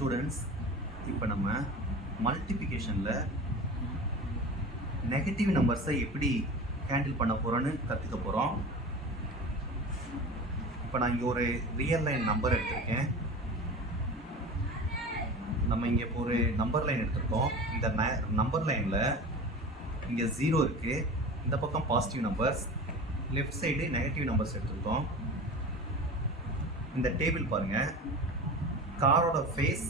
Students, இப்போ நம்ம மல்டிப்ளிகேஷனில் negative நம்பர்ஸை எப்படி ஹேண்டில் பண்ண போகிறோன்னு கற்றுக்க போகிறோம். இப்போ நான் இங்கே ஒரு ரியல் லைன் நம்பர் எடுத்திருக்கேன். நம்ம இங்கே இப்போ ஒரு நம்பர் லைன் எடுத்திருக்கோம். இந்த நம்பர் லைனில் இங்கே 0 இருக்குது, இந்த பக்கம் positive numbers, left side negative numbers எடுத்திருக்கோம். இந்த டேபிள் பாருங்கள், காரோட ஃபேஸ்,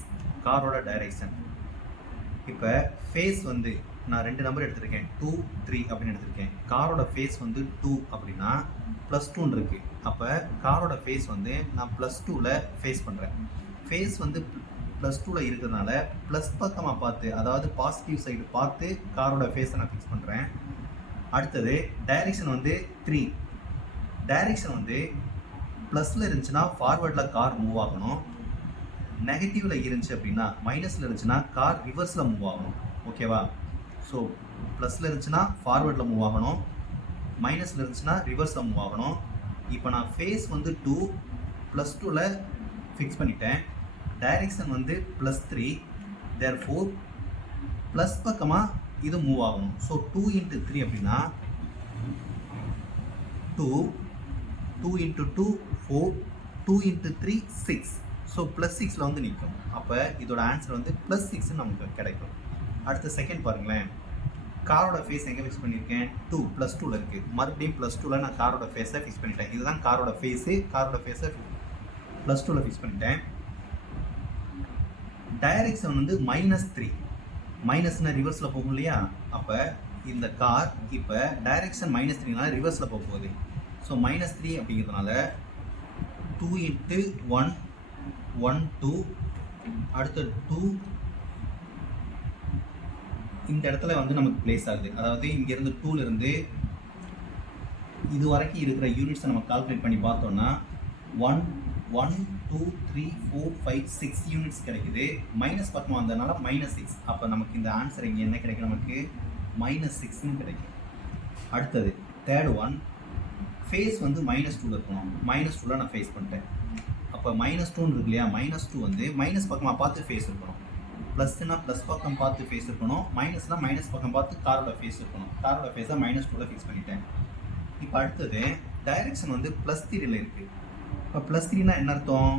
காரோட டைரெக்ஷன். இப்போ ஃபேஸ் வந்து நான் 2 நம்பர் எடுத்திருக்கேன், 2, 3 அப்படின்னு எடுத்திருக்கேன். காரோட ஃபேஸ் வந்து 2 அப்படின்னா +2 இருக்குது. அப்போ காரோட ஃபேஸ் வந்து நான் +2ல் ஃபேஸ் பண்ணுறேன். ஃபேஸ் வந்து +2ல் இருக்கிறதுனால ப்ளஸ் பக்கமாக பார்த்து, அதாவது பாசிட்டிவ் சைடு பார்த்து காரோட ஃபேஸை நான் ஃபிக்ஸ் பண்ணுறேன். அடுத்தது டைரெக்ஷன் வந்து 3. டைரெக்ஷன் வந்து ப்ளஸில் இருந்துச்சுன்னா ஃபார்வர்டில் கார் மூவ் ஆகணும், நெகட்டிவில் இருந்துச்சு அப்படின்னா மைனஸில் இருந்துச்சுன்னா கார் ரிவர்ஸில் மூவ் ஆகணும். ஓகேவா? ஸோ ப்ளஸில் இருந்துச்சுன்னா ஃபார்வர்டில் மூவ் ஆகணும், மைனஸில் இருந்துச்சுன்னா ரிவர்ஸில் மூவ் ஆகணும். இப்போ நான் ஃபேஸ் வந்து 2 +2ல் ஃபிக்ஸ் பண்ணிட்டேன். டைரெக்ஷன் வந்து +3, தேர்ஃபோர் ப்ளஸ் பக்கமாக இது மூவ் ஆகணும். ஸோ 2 × 3 அப்படின்னா 2, 2 × 2 4, 2 × 3 6. ஸோ +6ல் வந்து நிற்கும். அப்போ இதோட ஆன்சர் வந்து +6 நமக்கு கிடைக்கும். அடுத்த செகண்ட் பாருங்களேன், காரோட ஃபேஸ் எங்கே ஃபிக்ஸ் பண்ணியிருக்கேன்? 2 +2ல் இருக்குது. மறுபடியும் +2ல் நான் காரோட ஃபேஸை ஃபிக்ஸ் பண்ணிட்டேன். இதுதான் காரோட ஃபேஸு. காரோட ஃபேஸை +2ல் ஃபிக்ஸ் பண்ணிட்டேன். டைரெக்ஷன் வந்து -3. மைனஸ்னால் ரிவர்ஸில் போகும் இல்லையா? அப்போ இந்த கார் இப்போ டைரெக்ஷன் -3னால ரிவர்ஸில் போக போகுது. ஸோ -3 அப்படிங்கிறதுனால 2 × 1 1 2, அடுத்த 2 இந்த இடத்துல வந்து நமக்கு பிளேஸ் ஆகுது. அதாவது இங்கேருந்து 2லேருந்து இது வரைக்கும் இருக்கிற யூனிட்ஸை நம்ம கால்குலேட் பண்ணி பார்த்தோம்னா 1 1 2 3 4 5 6 யூனிட்ஸ் கிடைக்குது. மைனஸ் பக்கம் வந்ததுனால -6. அப்போ நமக்கு இந்த ஆன்சர் இங்கே என்ன கிடைக்கும்? நமக்கு -6ன்னு கிடைக்கும். அடுத்தது தேர்ட் ஒன், ஃபேஸ் வந்து -2ல் இருக்கணும். -2ல் நான் ஃபேஸ் பண்ணிட்டேன். அப்போ -2ன்னு இருக்கு இல்லையா? -2 வந்து மைனஸ் பக்கமாக பார்த்து ஃபேஸ் இருக்கணும். ப்ளஸ்னா ப்ளஸ் பக்கம் பார்த்து ஃபேஸ் இருக்கணும், மைனஸ்னா மைனஸ் பக்கம் பார்த்து காரோட ஃபேஸ் இருக்கணும். காரோட ஃபேஸை -2ல் ஃபிக்ஸ் பண்ணிட்டேன். இப்போ அடுத்தது டைரெக்ஷன் வந்து +3ல் இருக்குது. இப்போ +3னா என்ன அர்த்தம்?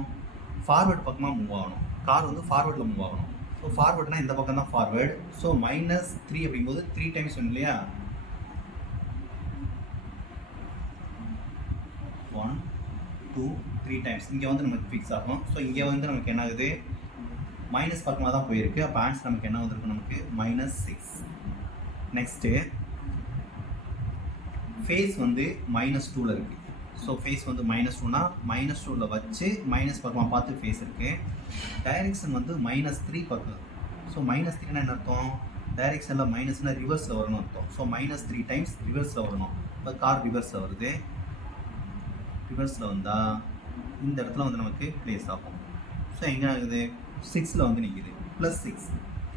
ஃபார்வேர்டு பக்கமாக மூவ் ஆகணும். கார் வந்து ஃபார்வேர்டில் மூவ் ஆகணும். ஸோ ஃபார்வேர்டுனா இந்த பக்கம் தான் ஃபார்வேர்டு. ஸோ -3 அப்படிங்கும்போது 3 டைம்ஸ் வேணும் இல்லையா? 1 2 3 டைம்ஸ் இங்கே வந்து நமக்கு ஃபிக்ஸ் ஆகும். ஸோ இங்கே வந்து நமக்கு என்ன ஆகுது? மைனஸ் பக்கமாக தான் போயிருக்கு. அப்போ ஆன்சர் நமக்கு என்ன வந்திருக்கு? நமக்கு -6. நெக்ஸ்ட்டு ஃபேஸ் வந்து -2ல் இருக்குது. ஸோ ஃபேஸ் வந்து -2னா -2ல் வச்சு மைனஸ் பக்கமாக பார்த்து ஃபேஸ் இருக்குது. டைரெக்ஷன் வந்து -3 பக்கம். ஸோ -3னா என்ன அர்த்தம்? டைரெக்ஷனில் மைனஸ்னால் ரிவர்ஸில் வரணும் அர்த்தம். ஸோ -3 டைம்ஸ் ரிவர்ஸில் வரணும். இப்போ கார் ரிவர்ஸில் வருது. ரிவர்ஸில் வந்தால் இந்த இடத்துல வந்து நமக்கு பிளேஸ் ஆகும். ஸோ எங்கே ஆகுது? 6ல் வந்து நிற்கிது, +6.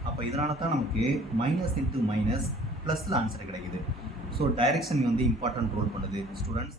அப்போ இதனால தான் நமக்கு -× மைனஸ் +ல் ஆன்சர் கிடைக்குது. ஸோ டைரெக்ஷன் வந்து இம்பார்ட்டன்ட் ரோல் பண்ணுது ஸ்டூடெண்ட்ஸ்.